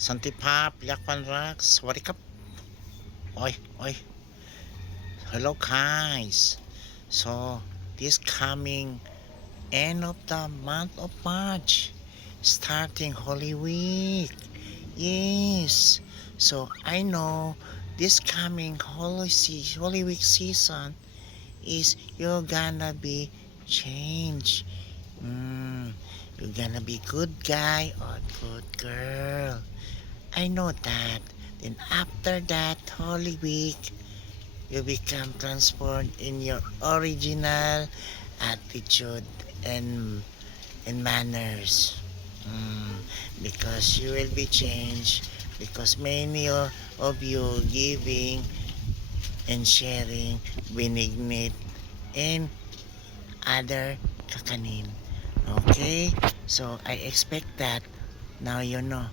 Santipap, Yakwan Rax, Warikap. Oi, oi. Hello guys. So, this coming end of the month of March, starting Holy Week. Yes. So, I know this coming Holy Week season is you're gonna be changed. You're gonna be good guy or good girl. I know that. Then after that Holy Week, you become transformed in your original attitude and manners. Because you will be changed because many of you giving and sharing benignite and other kakanin. Okay? So I expect that now you know